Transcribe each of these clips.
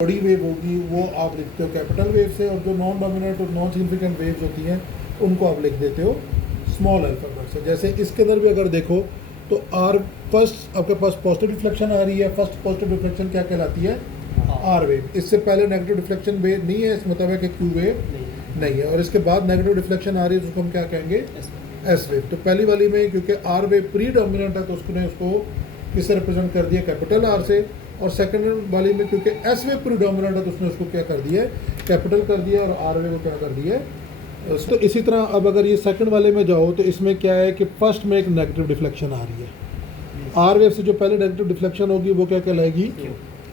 बड़ी वेव होगी वो आप लिखते हो कैपिटल वेव से, और जो नॉन डोमिनेंट और नॉन सिग्निफिकेंट वेव्स होती हैं उनको आप लिख देते हो स्मॉल अल्फ़ाबेट से। जैसे इसके अंदर भी अगर देखो तो आर फर्स्ट आपके पास पॉजिटिव डिफ्लेक्शन आ रही है, फर्स्ट पॉजिटिव डिफ्लेक्शन क्या कहलाती है? R wave. इससे पहले नेगेटिव डिफ्लेक्शन वेव नहीं है, इसका मतलब है कि क्यू वेव नहीं है। और इसके बाद नेगेटिव डिफ्लेक्शन आ रही है तो उसको हम क्या कहेंगे? S wave. तो पहली वाली में क्योंकि आर वेव प्री डोमिनेंट है तो उसने उसको किससे रिप्रेजेंट कर दिया? कैपिटल आर से। और सेकंड वाली में क्योंकि एस वेव प्रीडोमिनेंट है तो उसने उसको क्या कर दिया? कैपिटल कर दिया, और आर वेव को क्या कर दिया? तो इसी तरह अब अगर ये सेकंड वाले में जाओ तो इसमें क्या है कि फर्स्ट में एक नेगेटिव डिफ्लेक्शन आ रही है। आर वेव से जो पहले नेगेटिव डिफ्लेक्शन होगी वो क्या कहलाएगी?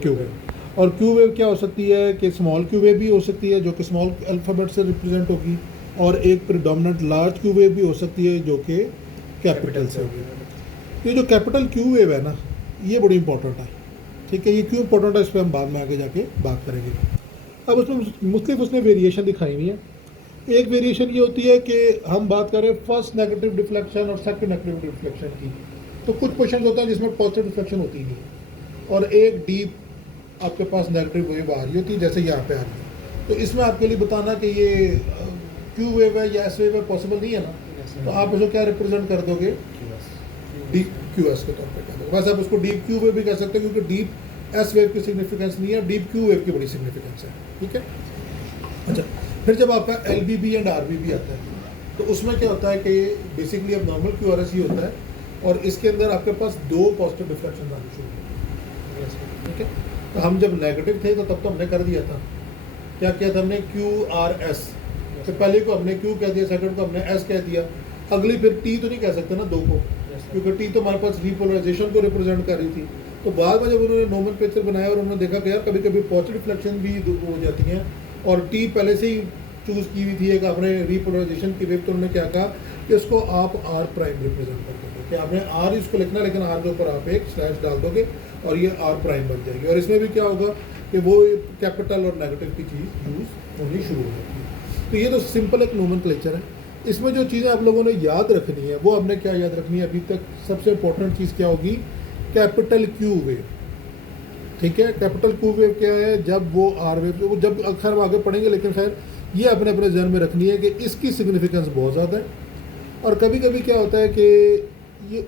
Q wave. और क्यू वेव क्या हो सकती है कि स्मॉल क्यू वेव भी हो सकती है जो कि स्मॉल अल्फ़ाबेट से रिप्रेजेंट होगी, और एक प्रीडोमिनेंट लार्ज क्यू वेव भी हो सकती है जो कि कैपिटल से होगी। ये जो कैपिटल क्यू वेव है ना, ये बड़ी इंपॉर्टेंट है। ठीक है, ये क्यों इंपॉर्टेंट है इस पर हम बाद में आगे जाके बात करेंगे। अब उसमें मुख्तलिफ उसने वेरिएशन दिखाई हुई है। एक वेरिएशन ये होती है कि हम बात करें फर्स्ट नेगेटिव डिफ्लेक्शन और सेकंड नेगेटिव डिफ्लेक्शन की, तो कुछ क्वेश्चन होता है जिसमें पॉजिटिव डिफ्लेक्शन होती नहीं है और एक डीप आपके पास नेगेटिव वेव आ रही होती है, जैसे यहाँ पे आ रही है। तो इसमें आपके लिए बताना कि ये क्यू वेव है या एस वेव है पॉसिबल नहीं है ना, तो आप उसको क्या रिप्रेजेंट कर दोगे? डीप क्यू एस के तौर पर कह दोगे। वैसे आप उसको डीप क्यू वेव भी कह सकते हैं क्योंकि डीप एस वेव की सिग्निफिकेंस नहीं है, डीप क्यू वेव की बड़ी सिग्निफिकेंस है। ठीक है, अच्छा। फिर जब आपका L B B and R B B आता है तो उसमें क्या होता है कि बेसिकली अब नॉर्मल क्यू आर एस ही होता है, और इसके अंदर आपके पास दो पॉजिटिव डिफ्लेक्शन आने शुरू हो। ठीक है, तो हम जब नेगेटिव थे तो तब तो हमने कर दिया था, क्या किया था हमने? Q R S. तो पहले को हमने क्यू कह दिया, सेकंड को हमने एस कह दिया, अगली फिर टी तो नहीं कह सकते ना दो को, क्योंकि टी तो हमारे पास रिपोलराइजेशन को रिप्रेजेंट कर रही थी। तो बाद में जब उन्होंने नोमेनक्लेचर बनाया और उन्होंने देखा कि यार कभी कभी पॉजिटिव रिफ्लेक्शन भी हो जाती हैं, और टी पहले से ही चूज़ की हुई थी एक आपने रिपोलराइजेशन की वेव, तो उन्होंने क्या कहा कि उसको आप आर प्राइम रिप्रेजेंट कर दोगे, कि आपने आर इसको लिखना, लेकिन आर के ऊपर आप एक स्लैश डाल दोगे और ये आर प्राइम बन जाएगी। और इसमें भी क्या होगा कि वो कैपिटल और नेगेटिव की चीज़ यूज़ होनी शुरू हो जाती है। तो ये तो सिंपल एक नोमेनक्लेचर है। इसमें जो चीज़ें आप लोगों ने याद रखनी है वो हमने क्या याद रखनी है अभी तक? सबसे इंपॉर्टेंट चीज़ क्या होगी? Capital Q wave. ठीक है, कैपिटल क्यू वेव क्या है? जब वो आर वेव, वो जब अक्सर हम आगे पढ़ेंगे, लेकिन खैर ये अपने अपने जहन में रखनी है कि इसकी सिग्निफिकेंस बहुत ज़्यादा है। और कभी कभी क्या होता है कि ये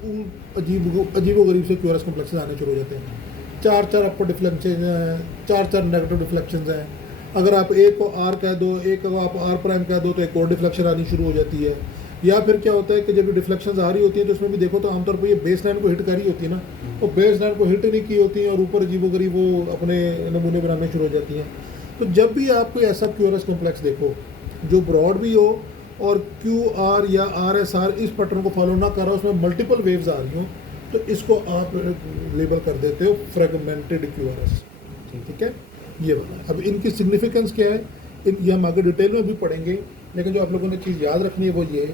अजीब व गरीब से क्यूआरएस कॉम्प्लेक्सेस आने शुरू हो जाते हैं। चार चार अपर डिफ्लेक्शन हैं, चार चार नेगेटिव डिफ्लेक्शन हैं। अगर आप एक को आर कह दो, एक को आप आर प्राइम कह दो, तो एक और डिफ्लेक्शन आनी शुरू हो जाती है। या फिर क्या होता है कि जब ये डिफ्लेक्शन आ रही होती है तो उसमें भी देखो तो आमतौर पर ये बेस लाइन को हिट कर रही होती है ना, तो बेस लाइन को हिट नहीं की होती है और ऊपर अजीबोगरीब वो अपने नमूने बनाने शुरू हो जाती हैं। तो जब भी आप कोई ऐसा क्यूआरएस कॉम्प्लेक्स देखो जो ब्रॉड भी हो और क्यू आर या आर एस आर इस पैटर्न को फॉलो ना कर रहा हो, उसमें मल्टीपल वेव्स आ रही हो, तो इसको आप लेबल कर देते हो फ्रेगमेंटेड क्यूआरएस। ठीक है, ये वाला। अब इनकी सिग्निफिकेंस क्या है ये हम आगे डिटेल में भी पढ़ेंगे, लेकिन जो आप लोगों ने चीज़ याद रखनी है वो ये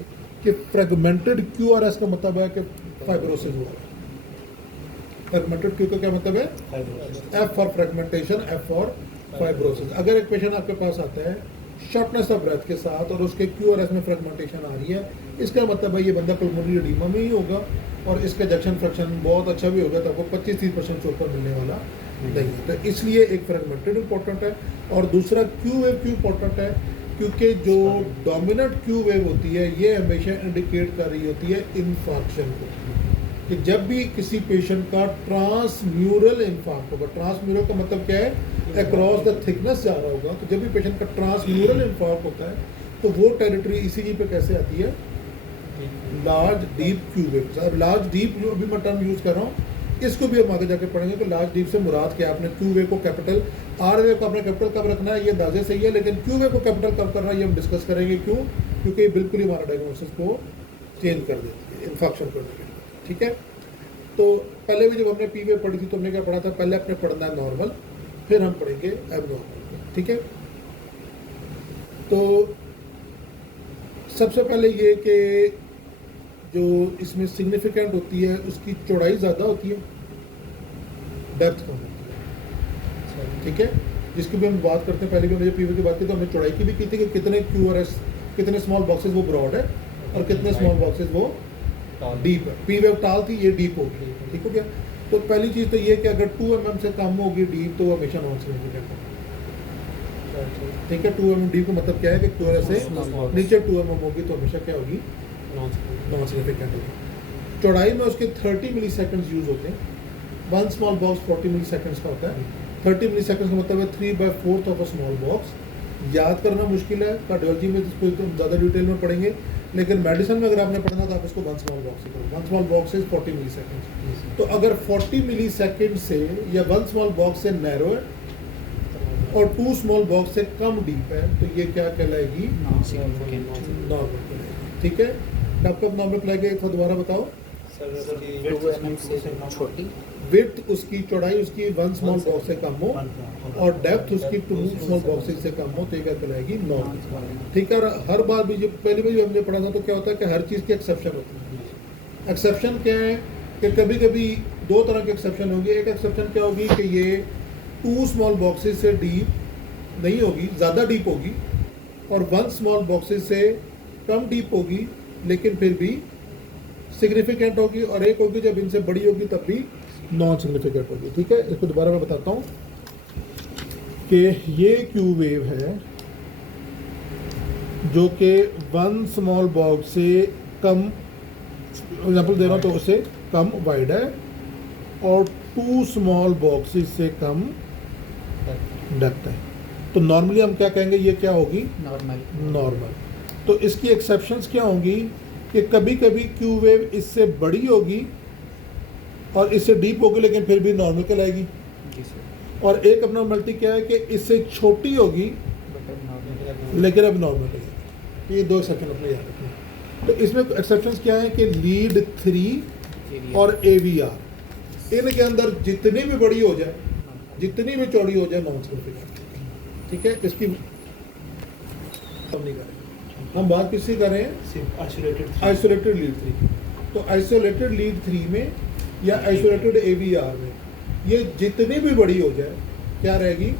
कि फ्रेगमेंटेड क्यूआरएस का मतलब है कि फाइब्रोसिस हुआ है। फ्रेगमेंटेड क्यू का क्या मतलब है? F for fragmentation, F for fibrosis. अगर एक पेशेंट आपके पास आता है शॉर्टनेस ऑफ ब्रेथ के साथ और उसके क्यूआरएस में फ्रेगमेंटेशन आ रही है, इसका मतलब है ये बंदा पल्मोनरी एडीमा में ही होगा और इसका एजेक्शन फ्रैक्शन बहुत अच्छा भी होगा, तो आपको 25-30% से ऊपर मिलने वाला नहीं है। तो इसलिए एक फ्रेगमेंटेड इंपॉर्टेंट है, और दूसरा क्यू वेव क्यों इंपॉर्टेंट है? क्योंकि जो डोमिनेंट क्यू वेव होती है ये हमेशा इंडिकेट कर रही होती है इन्फार्क्शन को, कि जब भी किसी पेशेंट का ट्रांसम्यूरल इन्फार्क्ट होगा, ट्रांसम्यूरल का मतलब क्या है? अक्रॉस द थिकनेस जा रहा होगा, तो जब भी पेशेंट का ट्रांसम्यूरल इन्फार्क्ट होता है तो वो टेरिटरी ईसीजी पे कैसे आती है? Large deep Q wave. अब लार्ज डीप जो अभी मैं टर्म यूज़ कर रहा हूँ इसको भी हम आगे जाके पढ़ेंगे कि लार्ज डीप से मुराद क्या है। आपने क्यू वेव को कैपिटल, आर वेव को आपने कैपिटल कब रखना है ये अंदाजे सही है, लेकिन क्यू वेव को कैपिटल कब करना है ये हम डिस्कस करेंगे। क्यों? क्योंकि ये बिल्कुल ही हमारा डायग्नोसिस को चेंज कर देती है इन्फेक्शन करने के लिए। ठीक है, तो पहले भी जब हमने पी वेव पढ़ी थी तो हमने क्या पढ़ा था? पहले आपने पढ़ना है नॉर्मल, फिर हम पढ़ेंगे एबनॉर्मल। ठीक है, तो सबसे पहले ये कि जो इसमें सिग्निफिकेंट होती है उसकी चौड़ाई ज़्यादा होती है, डेप्थ कम होती है। ठीक है, जिसकी भी हम बात करते हैं, पहले भी हमने जब पीवी की बात की तो हमने चौड़ाई की भी की थी कि कितने क्यूआरएस, कितने स्मॉल बॉक्सेस वो ब्रॉड है और कितने स्मॉल बॉक्सेस वो डीप है। पी वेव टाल थी, ये डीप होगी। ठीक हो गया। तो पहली चीज़ तो ये कि अगर 2 mm से कम होगी डीप तो वो हमेशा नॉन सिग्निफिकेंट है। ठीक है। 2 mm डीप का मतलब क्या है कि थोड़ा से नीचे 2 mm होगी तो हमेशा क्या होगी, नॉन सिग्निफिकेंट होगी। चौड़ाई में उसके 30 मिली सेकेंड्स यूज़ होते हैं। 1 स्मॉल बॉक्स 40 मिली सेकेंड्स का होता है। 30 मिली सेकेंड्स का मतलब है 3/4 ऑफ अ स्मॉल बॉक्स। याद करना मुश्किल है, कार्डियोलॉजी में इसको एकदम ज़्यादा डिटेल में पढ़ेंगे, लेकिन मेडिसिन में अगर आपने पढ़ना तो आप इसको 1 स्मॉल बॉक्स से करो। 1 small box is 40 millisecond. तो अगर 40 मिली सेकेंड से या 1 स्मॉल बॉक्स से नैरो है और 2 स्मॉल बॉक्स से कम डीप है तो ये क्या कहलाएगी, नॉर्मल कहलाएगी। ठीक है। कब कब नॉर्मल कहलाएगी, एक दोबारा बताओ। छोटी विड्थ उसकी, चौड़ाई उसकी 1 स्मॉल बॉक्स से कम हो और डेप्थ उसकी 2 स्मॉल बॉक्सेस से कम हो तो ये क्या कहलाएगी, नॉर्मल। ठीक है। और हर बार भी, जब पहले भी हमने पढ़ा था तो क्या होता है कि हर चीज़ की एक्सेप्शन होती है। एक्सेप्शन क्या है कि कभी कभी 2 तरह के एक्सेप्शन होंगे। एक एक्सेप्शन क्या होगी कि ये 2 स्मॉल बॉक्सेस से डीप नहीं होगी, ज़्यादा डीप होगी, और 1 स्मॉल बॉक्सेस से कम डीप होगी लेकिन फिर भी सिग्निफिकेंट होगी, और एक होगी जब इनसे बड़ी होगी तब भी नॉन सिग्निफिकेंट होगी। ठीक है। इसको दोबारा मैं बताता हूँ कि ये क्यू वेव है जो कि 1 स्मॉल बॉक्स से कम, एग्जाम्पल दे रहा हूँ तो उससे कम वाइड है, और 2 स्मॉल बॉक्सेस से कम डेप्थ है। तो नॉर्मली हम क्या कहेंगे, ये क्या होगी, नॉर्मल। तो इसकी एक्सेप्शंस क्या होंगी कि कभी कभी क्यू वेव इससे बड़ी होगी और इससे डीप होगी लेकिन फिर भी नॉर्मल कहलाएगी, और एक अबनॉर्मलिटी क्या है कि इससे छोटी होगी लेकिन अब नॉर्मल कहलाएगी। ये 2 एक्सेप्शन अपने याद रखना। तो इसमें एक्सेप्शंस क्या है कि लीड 3 और AVR, इनके अंदर जितनी भी बड़ी हो जाए, जितनी भी चौड़ी हो जाए, नॉन सिग्निफिकेंट। ठीक है। इसकी हम नहीं करेंगे, हम बात किससे कर रहे हैं, आइसोलेटेड लीड 3। तो आइसोलेटेड लीड 3 में या आइसोलेटेड AVR में ये जितनी भी बड़ी हो जाए क्या रहेगी,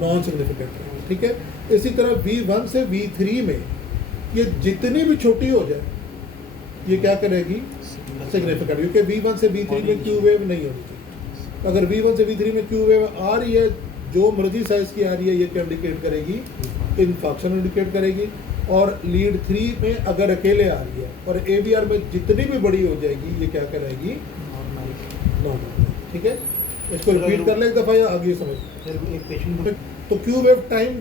नॉन सिग्निफिकेंट रहेगी। ठीक है। इसी तरह V1 से V3 में ये जितनी भी छोटी हो जाए ये क्या करेगी, सिग्निफिकेंट, क्योंकि V1 से V3 में क्यू वेव नहीं होनी चाहिए। अगर V1 से V3 में क्यू वेव आ रही है, जो मर्जी साइज की आ रही है, ये क्या इंडिकेट करेगी, इन्फॉक्शन इंडिकेट करेगी। और लीड 3 में अगर अकेले आ रही है और AVR में जितनी भी बड़ी हो जाएगी ये क्या कराएगी, नॉर्मल। ठीक है। इसको रिपीट कर ले एक दफ़ा या आगे समझ। एक पेशेंट तो क्यू वेव टाइम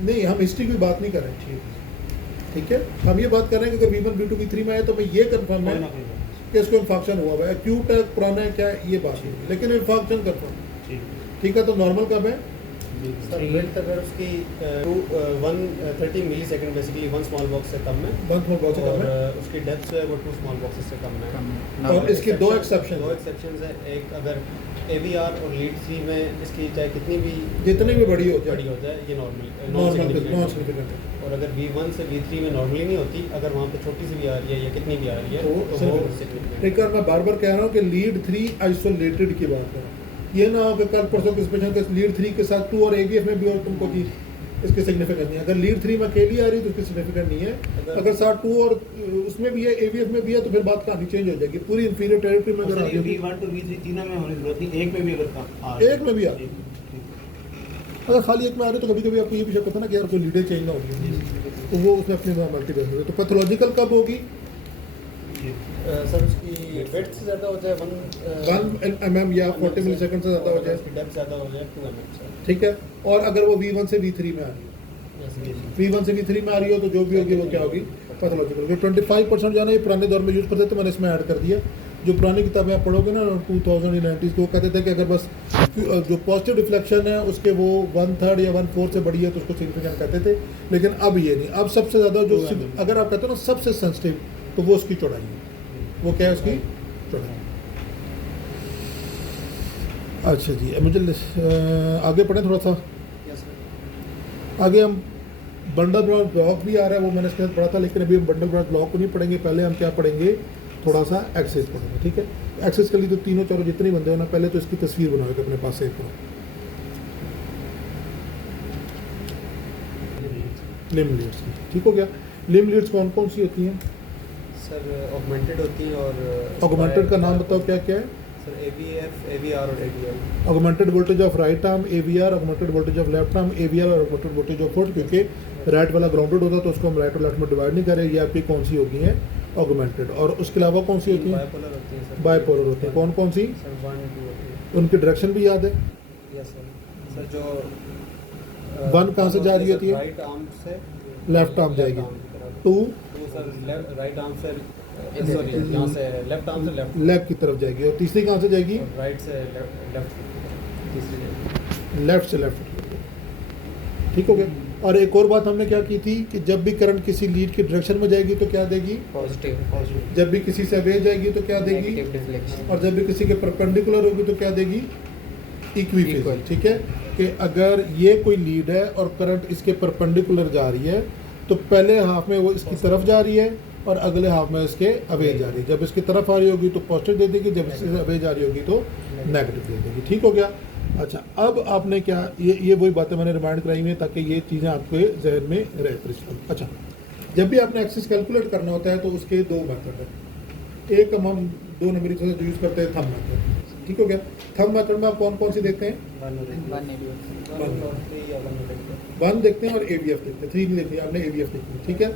नहीं, हम हिस्ट्री की बात नहीं कर रहे हैं। ठीक है। हम ये बात कर रहे हैं कि अगर V1 V2 V3 में आए तो मैं ये कन्फर्म है कि इसको इन्फॉक्शन हुआ हुआ है। एक्यूट है, पुराना है, क्या है, ये बात है, लेकिन इन्फॉक्शन कन्फर्म। ठीक है। तो नॉर्मल कब है, सर विड्थ अगर उसकी 130 मिली सेकेंड बेसिकली 1 स्मॉल बॉक्स से कम है, 1 स्मॉल बॉक्स से कम है, और उसकी डेप्थ जो है वो 2 स्मॉल बॉक्सेस से कम है। और इसके 2 एक्सेप्शन, 2 एक्सेप्शंस है। एक अगर AVR और लीड 3 में इसकी चाहे कितनी भी जितनी भी बड़ी हो जाए ये नॉन नॉर्मल सिग्निफिकेंट है। और अगर V1 से V3 में नॉर्मली नहीं होती, अगर वहाँ पे छोटी सी भी आ रही है या कितनी भी आ रही है तो वो सिग्निफिकेंट। ठीक है। मैं बार बार कह रहा हूँ कि लीड 3 आइसोलेटेड की बात कर रहा हूँ। ये ना हो कि कल परसों के स्पेशल के लीड 3 के साथ 2 और AVF में भी और तुमको जी इसकी सिग्निफिकेंट नहीं है। अगर लीड 3 में अकेली आ रही तो उसकी सिग्निफिकेंट नहीं है। अगर साथ 2 और उसमें भी है, AVF में भी है, तो फिर बात कहानी चेंज हो जाएगी। पूरी इंफीरियर टेरिटरी में अगर आ रही है, V1 to V3 तीनों में होने की जरूरत नहीं, एक में भी अगर एक में भी आ रही है, अगर खाली एक में आ रही है तो कभी कभी आपको ये भी शक होता है ना कि यार कोई लीडर चेंज ना होगी, तो वो उसमें अपनी मल्टी बेस होगी। तो पैथोलॉजिकल कब होगी, सर उसकी विड्थ से ज़्यादा हो जाए 1 mm या 40 मिली सेकेंड से ज़्यादा हो जाए, उसकी डेप्थ ज़्यादा हो जाए 2 mm सर। ठीक है। और अगर वो V1 से V3 में आ रही है, V1 से V3 में आ रही हो तो जो भी होगी वो क्या होगी, पैथोलॉजिकल। जो 25% जो है ना ये पुराने दौर में यूज़ करते थे, मैंने इसमें ऐड कर दिया। जो पुरानी किताबें आप पढ़ोगे ना 2000 या 90s, वो कहते थे कि अगर बस जो पॉजिटिव रिफ्लेक्शन है उसके वो 1/3 या 1/4 से बड़ी है तो उसको सिग्निफिकेंट कहते थे। लेकिन अब ये नहीं, अब सबसे ज़्यादा जो अगर आप कहते हो ना सबसे सेंसिटिव, तो वो उसकी चौड़ाई है। वो क्या है, उसकी चौड़ाई। अच्छा जी, मुझे आगे पढ़ें थोड़ा सा। आगे हम बंडल ब्लॉक भी आ रहा है, वो मैंने इसके साथ पढ़ा था, लेकिन अभी हम बंडल ब्लॉक को नहीं पढ़ेंगे। पहले हम क्या पढ़ेंगे, थोड़ा सा एक्सेस पढ़ेंगे। ठीक है। एक्सेस के लिए तो तीनों चारों जितने बंदे हो ना, पहले तो इसकी तस्वीर बनाओगे अपने पास से। लिम्ब लीड्स की, ठीक हो गया। लिम्ब लीड्स कौन कौन सी होती हैं सर? ऑगमेंटेड होती है और ऑगमेंटेड का नाम बताओ क्या क्या है? सर AVF, AVR और AVL। Augmented voltage of right arm AVR, augmented voltage of left arm AVR और ऑगमेंटेड वोल्टेज ऑफ फुट, क्योंकि राइट वाला ग्राउंडेड होता है तो उसको हम राइट और लेफ्ट में डिवाइड नहीं करें। ये आपकी कौन सी होगी हैं ऑगमेंटेड। और उसके अलावा कौन सी होती हैं बाइपोलर होती है सर। बाइपोलर होती हैं। कौन कौन सी? सर 1 2 होती है। उनकी डायरेक्शन भी याद है? Yes sir. सर जो One कहाँ से जा रही होती है? राइट आर्म से लेफ्ट आर्म जाएगी। आर्म की तरफ। 2 तो सर राइट आर्म से सॉरी यहाँ से लेफ्ट आर्म से लेफ्ट लेफ्ट की तरफ जाएगी। और तीसरी कहाँ से जाएगी? राइट से लेफ्ट तीसरी जगह। लेफ्ट से लेफ्ट। ठीक हो गया। और एक और बात हमने क्या की थी कि जब भी करंट किसी लीड की डायरेक्शन में जाएगी तो क्या देगी? पॉजिटिव। जब भी किसी से अवे जाएगी तो क्या देगी? Negative deflection. और जब भी किसी के परपेंडिकुलर होगी तो क्या देगी? इक्विफेज। ठीक है कि अगर ये कोई लीड है और करंट इसके परपेंडिकुलर जा रही है तो पहले हाफ में वो इसकी तरफ जा रही है और अगले हाफ में इसके अवे जा रही है। जब इसकी तरफ आ रही होगी तो पॉजिटिव दे देगी, जब इससे अवे जा रही होगी तो नेगेटिव दे देगी। ठीक हो गया। अच्छा, अब आपने क्या ये वही बातें मैंने रिमाइंड कराई हुई हैं ताकि ये चीज़ें आपके जहन में रहे परिश्रम। अच्छा, जब भी आपने एक्सिस कैलकुलेट करना होता है तो उसके दो मेथड है। एक हम 2 नंबरी से यूज़ करते हैं थंब मेथड। ठीक हो गया। थंब मेथड में आप कौन कौन सी देखते हैं? 1 देखते हैं और AVF देखते हैं। 3 नहीं देखते, आपने AVF देखते हैं। ठीक है।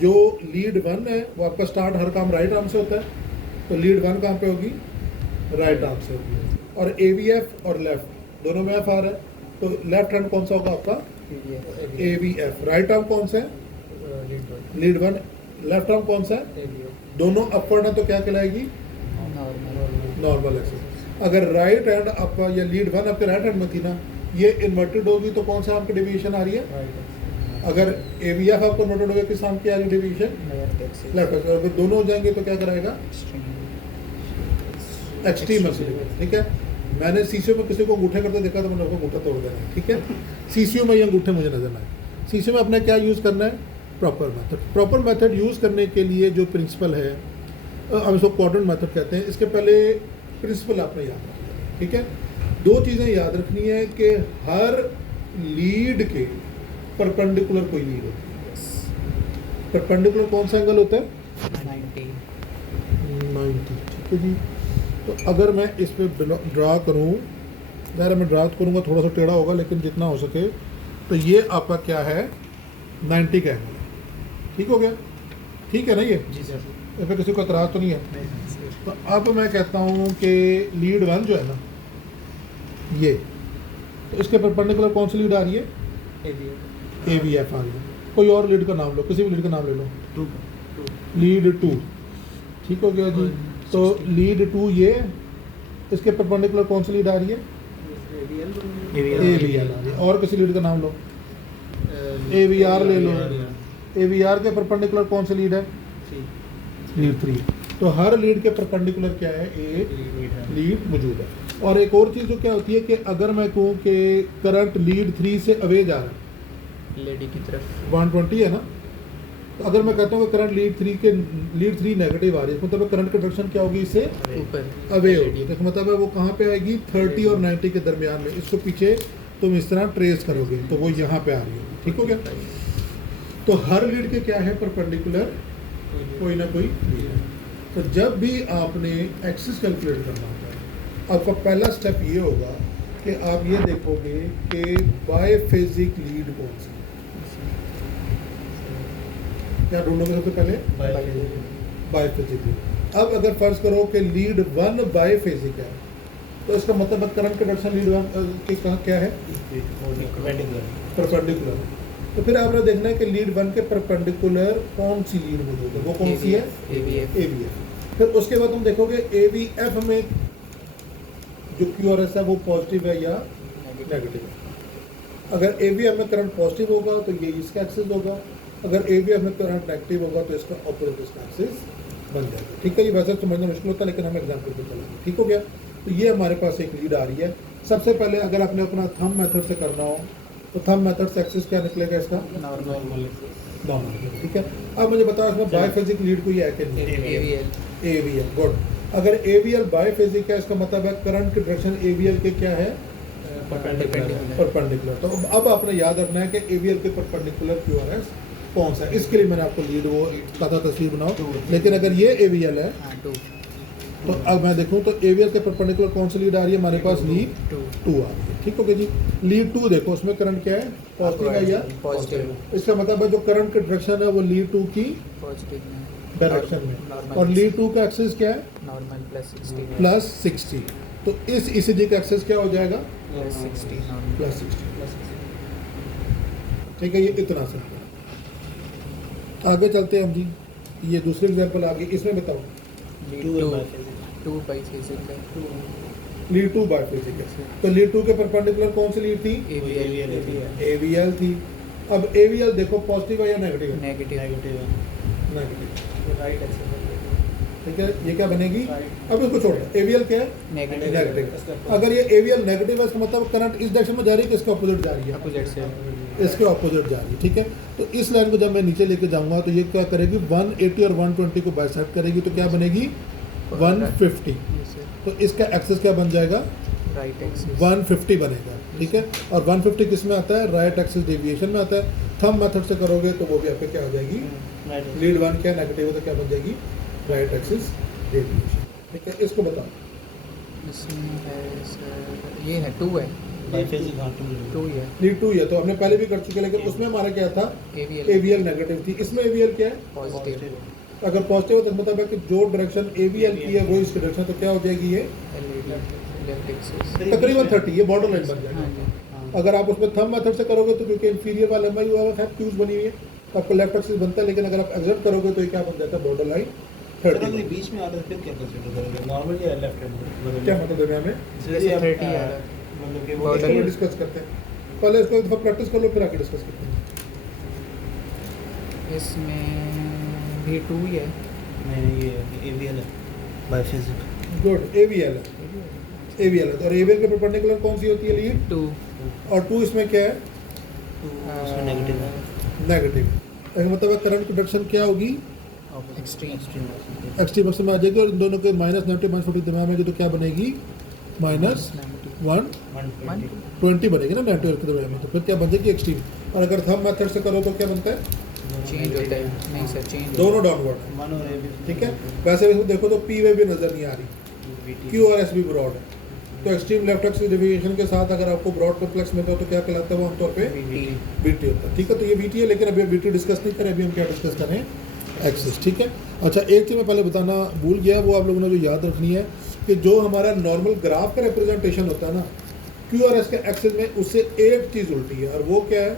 जो लीड 1 है वो आपका स्टार्ट हर काम राइट आर्म से होता है, तो लीड 1 कहाँ पे होगी? राइट आर्म से होगी। और AVF और लेफ्ट दोनों में F आ रहा है, तो लेफ्ट हैंड कौन सा होगा आपका? AVF। राइट आर्म कौन सा है? लीड 1। लेफ्ट आर्म कौन सा है? दोनों अपवर्ड है तो क्या कहलाएगी? Normal axis. अगर राइट हैंड आपका या लीड 1 आपके राइट हैंड में थी ना, ये इन्वर्टेड होगी तो कौन सा आपकी डेविएशन आ रही है? अगर AVF आपको इन्वर्टेड होगा किस नाम की आ रही है डेविएशन? लेफ्ट। अगर दोनों हो जाएंगे तो क्या कराएगा? Extreme acceleration. ठीक है। मैंने CCO में किसी को अंगूठे करते देखा तो मैंने उसको अंगूठा तोड़ देना है। ठीक है। CCO में ये अंगूठे मुझे नजर आए। CCO में अपने क्या यूज़ करना है? Proper method. Proper method use करने के लिए जो प्रिंसिपल है, हम इसको क्वाड्रेंट मेथड कहते हैं। इसके पहले प्रिंसिपल आपने याद रखना है। ठीक है। 2 चीज़ें याद रखनी है कि हर लीड के परपेंडिकुलर कोई लीड होती है। परपेंडिकुलर कौन सा एंगल होता है? 90। ठीक है जी। तो अगर मैं इस पर ड्रा करूँ, ज़रा मैं ड्रा करूँगा थोड़ा सा टेढ़ा होगा लेकिन जितना हो सके, तो ये आपका क्या है? 90 का एंगल। ठीक हो गया। ठीक है ना? ये जी सर। इस पर किसी को एतराज़ तो नहीं है? तो अब मैं कहता हूँ कि लीड 1 जो है ना, ये तो इसके परपेंडिकुलर कौन सी लीड आ रही है? AVF आ रही है। कोई और लीड का नाम लो, किसी भी लीड का नाम ले लो। लीड 2। ठीक हो गया जी। तो लीड 2 ये, इसके परपेंडिकुलर कौन सी लीड आ रही है? AVL आ रही है। और किसी लीड का नाम लो। AVR ले लो। AVR के परपेंडिकुलर कौन सी लीड है? लीड 3। तो हर लीड के परपेंडिकुलर क्या है? एक लीड मौजूद है। और एक और चीज़ जो क्या होती है कि अगर मैं कहूँ कि करंट लीड 3 से अवे जा रहा है, लेडी की तरफ 120 है ना, तो अगर मैं कहता हूँ कि करंट लीड 3 नेगेटिव आ रही है, मतलब करंट की डायरेक्शन क्या होगी? इससे ऊपर अवे होगी। तो मतलब है वो कहाँ पे आएगी? 30 और 90 के दरमियान में। इसको पीछे तुम इस तरह ट्रेस करोगे तो वो यहाँ पे आ रही है। ठीक हो गया। तो हर लीड के क्या है? परपेंडिकुलर कोई ना कोई लीड है। तो जब भी आपने एक्सिस कैलकुलेट करना होता है, आपका पहला स्टेप ये होगा कि आप ये देखोगे कि बायफेजिक लीड कौन सी है। क्या ढूंढोगे सबसे पहले? बायफेजिक लीड। अब अगर फर्ज करो कि लीड 1 बायफेजिक है तो इसका मतलब करंट का डायरेक्शन लीड 1 के कहाँ क्या है? परपेंडिकुलर। तो फिर आपने देखना है कि लीड 1 के परपेंडिकुलर कौन सी लीड मौजूद है, वो कौन सी है? AVF। फिर उसके बाद तुम देखोगे AVF में जो QRS है वो पॉजिटिव है या नेगेटिव है। अगर AVF में करंट पॉजिटिव होगा तो ये इसका एक्सिस होगा, अगर AVF में करंट नेगेटिव होगा तो इसका ऑपोजिट इसका एक्सिस बन जाएगा। ठीक है। ये वैसे समझना मुश्किल होता है लेकिन हम एग्जाम्पल पे चलेंगे। ठीक हो गया। तो ये हमारे पास एक लीड आ रही है। सबसे पहले अगर आपने अपना थंब मेथड से करना हो तो थंब मेथड से एक्सिस क्या निकलेगा? इसका नॉर्मल। ठीक है। अब मुझे बताओ इसमें बायफेजिक लीड कोई है कि नहीं? AVL। गुड। अगर AVL बायफेजिक है इसका मतलब है करंट की डायरेक्शन AVL के क्या है? परपेंडिकुलर। तो अब आपने याद रखना है कि AVL के परपेंडिकुलर QRS कौन सा है। इसके लिए मैंने आपको लीड वो कहा था तस्वीर बनाओ, लेकिन अगर ये AVL है तो अब मैं देखूँ तो एवीएल के परपेंडिकुलर कौन सी लीड आ रही है हमारे पास? लीड 2 आ रही है। ठीक हो गया जी। लीड 2 देखो उसमें करंट क्या है? पॉजिटिव है या पॉजिटिव इसका मतलब है जो करंट की डायरेक्शन है वो लीड 2 की पॉजिटिव में डायरेक्शन में, नॉर्मल और लीड 2 का एक्सिस क्या है? Normal +60 plus 60। तो इस ईसीजी का एक्सिस क्या हो जाएगा? +60 नॉर्मल प्लस 60। ठीक है, ये इतना सिंपल। आगे चलते हैं हम जी। ये दूसरी एग्जांपल आ गई, इसमें बताओ। Two by physical lead 2 by physical. तो लीड 2 के परपेंडिकुलर कौन सी लीड थी? एवीएल थी। अब एवीएल देखो पॉजिटिव है या नेगेटिव है? Negative negative. राइट एक्सेस ठीक है, ये क्या बनेगी? अब इसको छोड़ दो। एवीएल क्या है? Negative negative. अगर ये एवीएल नेगेटिव है इसका मतलब करंट इस डायरेक्शन में जा रही है कि इसके ऑपोजिट जा रही है? अपोजिट से इसके ऑपोजिट जा रही है। ठीक है, तो इस लाइन को जब मैं नीचे लेके जाऊंगा तो ये क्या करेगी? 180 और 120 को बाइसेक्ट करेगी, तो क्या बनेगी? 150। तो इसका एक्सेस क्या बन जाएगा? राइट एक्सिस 150 बनेगा। ठीक है, और 150 किस में आता है? राइट एक्सिस डेविएशन में आता है। थंब मेथड से करोगे तो वो भी आपके क्या हो जाएगी? लीड 1 क्या नेगेटिव है तो क्या बन जाएगी? Right axis deviation. ठीक है, इसको बताओ। इसमें है सर ये है 2 है 2 ही है लीड 2 है तो हमने पहले भी कर चुके, लेकिन उसमें हमारा क्या था? एवीएल एवीएल नेगेटिव थी। इसमें एवीएल क्या है? पॉजिटिव अगर पॉजिटिव है तो मतलब है कि जो डायरेक्शन एवीएल की है वो इसकी डायरेक्शन, तो क्या हो जाएगी? ये लेफ्ट एक्सिस तकरीबन 30, ये बॉर्डर लाइन बन हाँ जाएगी। जी अगर आप उसमें थंब मेथड से करोगे तो क्योंकि इंफीरियर वाला एमआई हुआ है क्यूज बनी हुई है तो आपको लेफ्ट एक्सिस बनता है, लेकिन अगर आप एग्जर्ट करोगे तो ये क्या बन जाता है? Border line 30। बीच में आ रहा है फिर क्या कंसीडर करोगे? नॉर्मल या लेफ्ट हैंड? क्या मतलब है हमें? जैसे 30 आ रहा है मतलब कि वो Border इसको line। डिस्कस करते हैं। पहले इसको एक दफा प्रैक्टिस कर लो फिर आगे डिस्कस करते हैं। इसमें भी 2 ही है नहीं ये एवीएल है बाय फिजिकल। गुड, एवीएल है। एवीएल है, तो और एवीएल के परपेंडिकुलर कौन सी होती है? लीड 2 और 2 इसमें क्या है? उसमें नेगेटिव है। नेगेटिव। इसका मतलब है करंट की डायरेक्शन क्या होगी? एक्सट्रीम एक्सट्रीम एक्सिस में आ जाएगी, और इन दोनों के -90 -40 दिमाग में तो क्या बनेगी? -120 बनेगी ना 90 के दरमियान में, तो फिर क्या बन जाएगी? एक्सट्रीम। और अगर थंब मेथड से करो तो क्या बनता है? चेंज होता है नहीं सर चेंज दोनों डाउनवर्ड है। मानो एवीएल ठीक है, वैसे इसको देखो तो पी वे भी नजर नहीं आ रही, क्यू और एस भी ब्रॉड है। तो एक्सट्रीम लेफ्ट एक्सिस डेविएशन के साथ अगर आपको ब्रॉड कॉम्प्लेक्स मिलता हो तो क्या कहलाता है? वो आमतौर पे बीटी होता है। ठीक है, तो ये बीटी है, लेकिन अभी बीटी डिस्कस नहीं करें, अभी हम क्या डिस्कस करें? एक्सिस। ठीक है, अच्छा एक चीज़ मैं पहले बताना भूल गया, वो आप लोगों ने जो याद रखनी है कि जो हमारा नॉर्मल ग्राफ का रिप्रेजेंटेशन होता है ना क्यू और एस के एक्सिस में, उससे एक चीज़ उल्टी है, और वो क्या है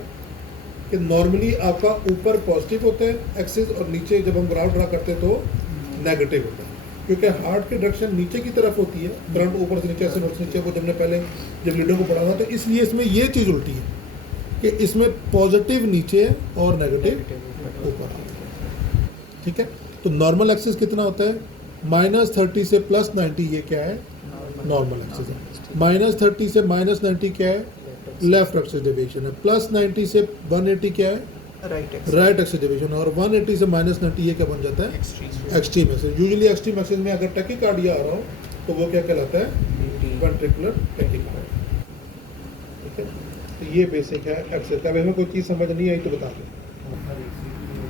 कि नॉर्मली आपका ऊपर पॉजिटिव होता है एक्सिस और नीचे जब हम ग्राफ ड्रा करते हैं तो नेगेटिव होता है, क्योंकि हार्ट की डायरेक्शन नीचे की तरफ होती है, करंट ऊपर से नीचे, ऐसे नोट से नीचे, वो जब पहले जब लीडो को पढ़ा था, तो इसलिए इसमें ये चीज़ उल्टी है कि इसमें पॉजिटिव नीचे है और नेगेटिव ऊपर। ठीक है, तो नॉर्मल एक्सिस कितना होता है? -30 से +90, ये क्या है? नॉर्मल एक्सिस है। -30 से -90 क्या है? लेफ्ट एक्सिस डेविएशन है। +90 से 180 क्या है? Right axis deviation. और 180 से -90 ये क्या बन जाता है? Extreme axis. Usually extreme axis में अगर टैकीकार्डिया आ रहा हो तो वो क्या कहलाता है? Ventricular tachycardia. ठीक है, तो ये बेसिक है एक्सिस का। अगर कोई चीज़ समझ नहीं आई तो बता दो।